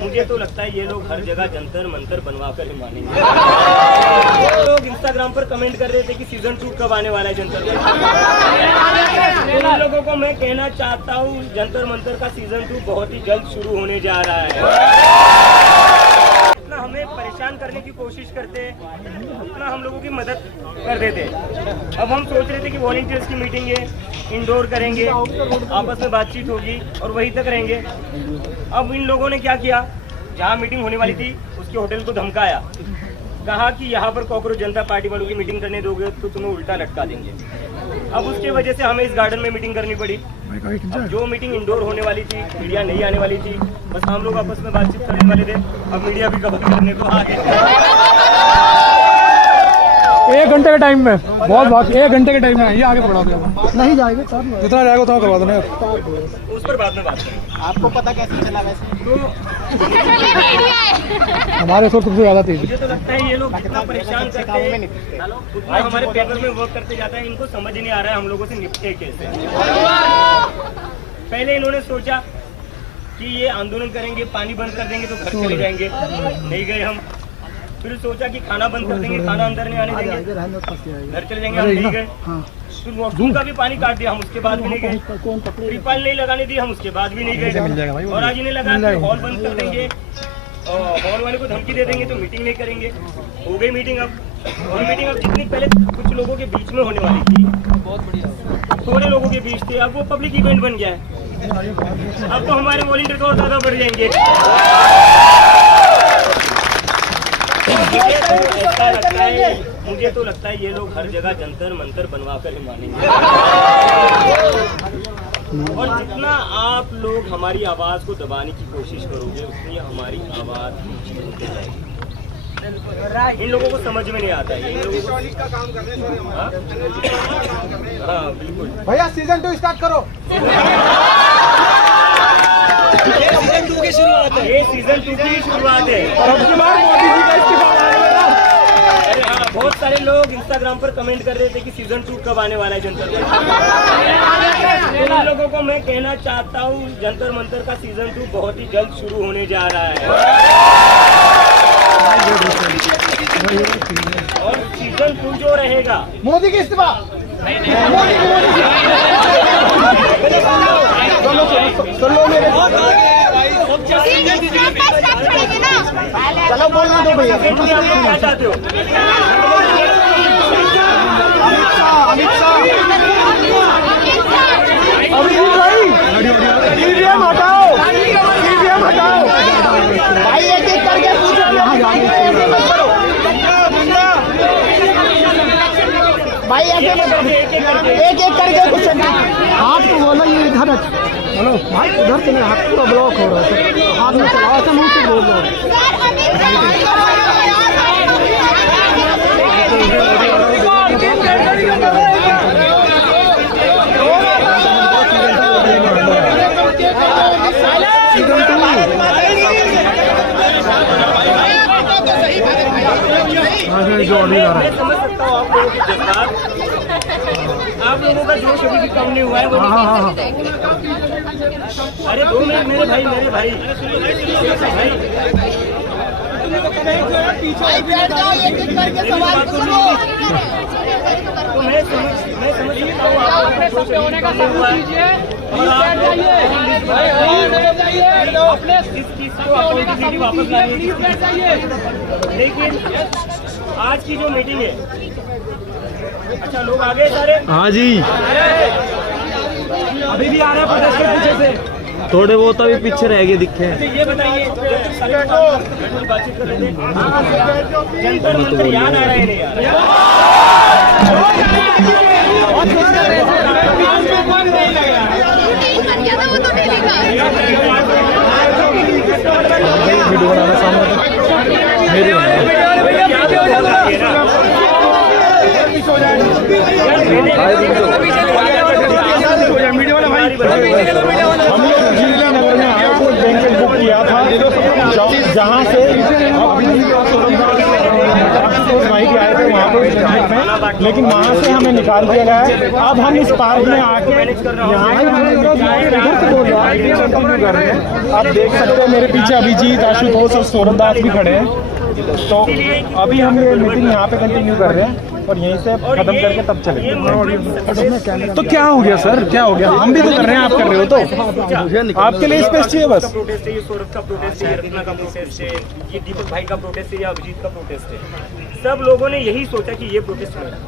मुझे तो लगता है ये लोग हर जगह जंतर मंतर बनवा कर ही मानेंगे। लोग इंस्टाग्राम पर कमेंट कर रहे थे कि सीजन 2 कब आने वाला है जंतर मंतर। उन लोगों को मैं कहना चाहता हूँ जंतर मंतर का सीजन 2 बहुत ही जल्द शुरू होने जा रहा है। इतना हमें परेशान करने की कोशिश करते, उतना हम लोगों की मदद कर देते। अब हम सोच रहे थे कि वॉलंटियर्स की मीटिंग है, इंडोर करेंगे, आपस में बातचीत होगी और वहीं तक रहेंगे। अब इन लोगों ने क्या किया, जहाँ मीटिंग होने वाली थी उसके होटल को धमकाया, कहा कि यहाँ पर कॉकरोच जनता पार्टी वालों की मीटिंग करने दोगे तो तुम्हें उल्टा लटका देंगे। अब उसके वजह से हमें इस गार्डन में मीटिंग करनी पड़ी। अब जो मीटिंग इंडोर होने वाली थी, मीडिया नहीं आने वाली थी, बस हम लोग आपस में बातचीत करने वाले थे। अब मीडिया भी कवर करने को आ गया। 1 घंटे के टाइम में बहुत बात, 1 घंटे के टाइम में ये आगे बढ़ा दो। नहीं जाएगा सर, जितना जाएगा उतना करवा देना। उस पर बाद में बात करें। आपको पता कैसे चला वैसे? तो हमारे शोर सबसे ज्यादा तेज। मुझे तो लगता है ये लोग इतना परेशान करते हैं, उतना हमारे पेपर में वर्क करते जाता है, इनको समझ नहीं आ रहा है हम लोगों से निपटे कैसे। पहले इन्होंने सोचा कि ये आंदोलन करेंगे, पानी बंद कर देंगे तो घर चले जाएंगे, नहीं गए हम। फिर सोचा कि खाना बंद कर देंगे, खाना अंदर नहीं आने देंगे, घर चले जाएंगे, हम नहीं गए। फिर वॉशरूम का भी पानी काट दिया, हम उसके बाद भी नहीं गए। ट्रिपल नहीं लगाने दी, हम उसके बाद भी नहीं गए। और आज इन्हें लगा कि हॉल बंद कर देंगे, हॉल वाले को धमकी दे देंगे तो मीटिंग नहीं करेंगे। हो गई मीटिंग अब, और मीटिंग अब जितनी पहले कुछ लोगों के बीच में होने वाली थी, बहुत बढ़िया, थोड़े लोगों के बीच थे, अब वो पब्लिक इवेंट बन गया है। अब तो हमारे वॉलंटियर तो और ज्यादा बढ़ जाएंगे। मुझे तो लगता है ये लोग हर जगह जंतर मंतर बनवा कर ही मानेंगे। और जितना आप लोग हमारी आवाज को दबाने की कोशिश करोगे उतनी हमारी आवाज ऊंची होती जाएगी। इन लोगों को समझ में नहीं आता है, इन लोगों को हाँ बिल्कुल। भैया सीजन 2 स्टार्ट करो। ये सीजन 2 की शुरुआत है, ये सीजन 2 की शुरुआत है। अरे हाँ, बहुत सारे लोग इंस्टाग्राम पर कमेंट कर रहे थे कि सीजन 2 कब आने वाला है जंतर मंतर। उन लोगों को मैं कहना चाहता हूँ जंतर मंतर का सीजन 2 बहुत ही जल्द शुरू होने जा रहा है। और सीजन 2 जो रहेगा, मोदी की इस्तीफा, चलो बोलना दो भैया। क्या चाहते हो? अमित शाह ईवीएम हटाओ, ईवीएम हटाओ भाई, एक एक करके पूछो। भाई ऐसे एक एक करके कुछ हाथ तो बोलो, ये इधर बोलो भाई, उधर से हाथ पूरा ब्लॉक हो रहा है, हाथ में चलाओ, ऐसा मुंह से बोल दो। मैं समझ सकता हूँ आप लोगों के जज्बात, आप लोगों का जोश अभी भी कम नहीं हुआ है। अरे 2 मिनट मेरे भाई, मेरे भाई तो मैं समझ सकता हूँ आप लोगों का होने का सब इस चीज को वापस लाने की। लेकिन आज की जो मीटिंग है, अच्छा लोग आ गए सारे? हाँ जी, अभी भी आ रहे हैं प्रदेश के पीछे से, थोड़े बहुत अभी पीछे रह गए दिखे। ये बताइए, बातचीत कर रहे थे, जंतर मंतर याद आ रहा है नहीं मीडिया वाला भाई, हम लोग एयरपोर्ट बैंक बुक किया था, जहाँ से आए थे वहाँ में, लेकिन वहाँ से हमें निकाल दिया गया है। अब हम इस पार्क में आके कंटिन्यू कर रहे हैं। आप देख सकते हैं मेरे पीछे अभिजीत, आशुतोष और सौरभदास भी खड़े हैं। तो अभी हम ये मीटिंग यहाँ पे कंटिन्यू कर रहे हैं और यहीं से खत्म करके तब चलेंगे। तो क्या हो गया सर, क्या हो गया? हम भी तो कर रहे हैं, आप कर रहे हो तो आपके लिए स्पेस चाहिए बस। प्रोटेस्ट है, ये सौरभ का प्रोटेस्ट है, रत्ना का प्रोटेस्ट है, ये दीपक भाई का प्रोटेस्ट है, या अभिजीत का प्रोटेस्ट है। सब लोगों ने यही सोचा कि ये प्रोटेस्ट मेरा,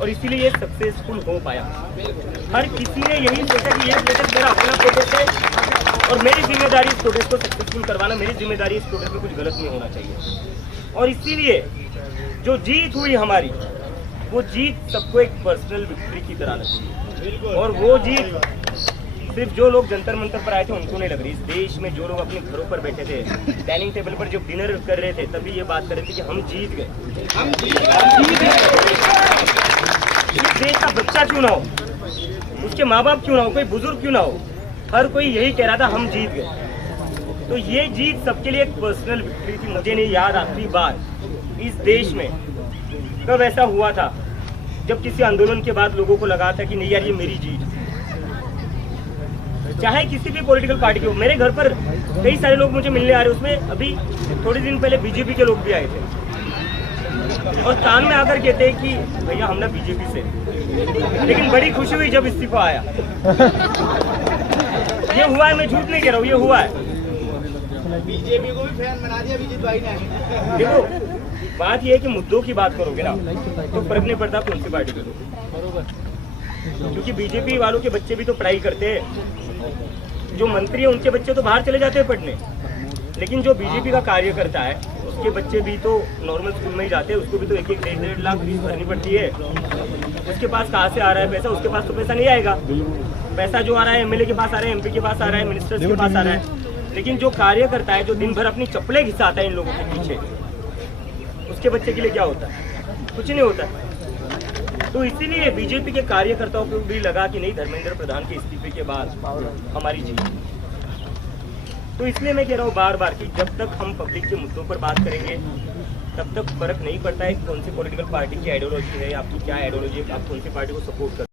और इसीलिए ये सक्सेसफुल हो पाया। हर किसी ने यही सोचा कि ये प्रोटेस्ट मेरा अपना प्रोटेस्ट है और मेरी जिम्मेदारी इस प्रोटेस्ट को सक्सेसफुल करवाना, मेरी जिम्मेदारी इस प्रोटेस्ट में कुछ गलत नहीं होना चाहिए। और इसीलिए जो जीत हुई हमारी, वो जीत सबको एक पर्सनल विक्ट्री की तरह लगी, और वो जीत सिर्फ जो लोग जंतर मंतर पर आए थे उनको नहीं लग रही। इस देश में जो लोग अपने घरों पर बैठे थे, डाइनिंग टेबल पर जब डिनर कर रहे थे, तभी ये बात कर रहे थे कि हम जीत गए, हम जीत गए। इस देश का बच्चा क्यों ना हो, उसके माँ बाप क्यों ना हो, कोई बुजुर्ग क्यों ना हो, हर कोई यही कह रहा था हम जीत गए। तो ये जीत सबके लिए एक पर्सनल विक्ट्री थी। मुझे नहीं याद आखिरी बार इस देश में कब ऐसा हुआ था जब किसी आंदोलन के बाद लोगों को लगा था कि नहीं यार ये मेरी जीत। चाहे किसी भी पॉलिटिकल पार्टी के हो, मेरे घर पर कई सारे लोग मुझे मिलने आ रहे, उसमें अभी थोड़े दिन पहले बीजेपी के लोग भी आए थे और कान में आकर कहते हैं कि भैया हम ना बीजेपी से। लेकिन बड़ी खुशी हुई जब इस्तीफा आया। ये हुआ है, मैं झूठ नहीं कह रहा हूँ, ये हुआ है। बीजेपी को भी फैन बना दिया बीजेपी भाई ने। देखो बात ये है कि मुद्दों की बात करोगे ना तो फर्क नहीं पड़ता कौन सी पार्टी करो, क्योंकि बीजेपी वालों के बच्चे भी तो पढ़ाई करते हैं। जो मंत्री है उनके बच्चे तो बाहर चले जाते हैं पढ़ने, लेकिन जो बीजेपी का कार्य करता है उसके बच्चे भी तो नॉर्मल स्कूल में ही जाते हैं। उसको भी तो 1-1 लाख फीस भरनी पड़ती है। उसके पास कहाँ से आ रहा है पैसा? उसके पास तो पैसा नहीं आएगा। पैसा जो आ रहा है एमएलए के पास आ रहा है, एमपी के पास आ रहा है, मिनिस्टर्स के पास आ रहा है। लेकिन जो कार्य करता है, जो दिन भर अपनी चप्पलें घिसाता है इन लोगों के पीछे, उसके बच्चे के लिए क्या होता है? कुछ नहीं होता। तो इसीलिए बीजेपी के कार्यकर्ताओं को भी लगा कि नहीं, धर्मेंद्र प्रधान के इस्तीफे के बाद हमारी जीत। तो इसलिए मैं कह रहा हूँ बार बार कि जब तक हम पब्लिक के मुद्दों पर बात करेंगे तब तक फर्क नहीं पड़ता है कौन सी पॉलिटिकल पार्टी की आइडियोलॉजी है, आपकी क्या आइडियोलॉजी है, आप कौन सी पार्टी को सपोर्ट कर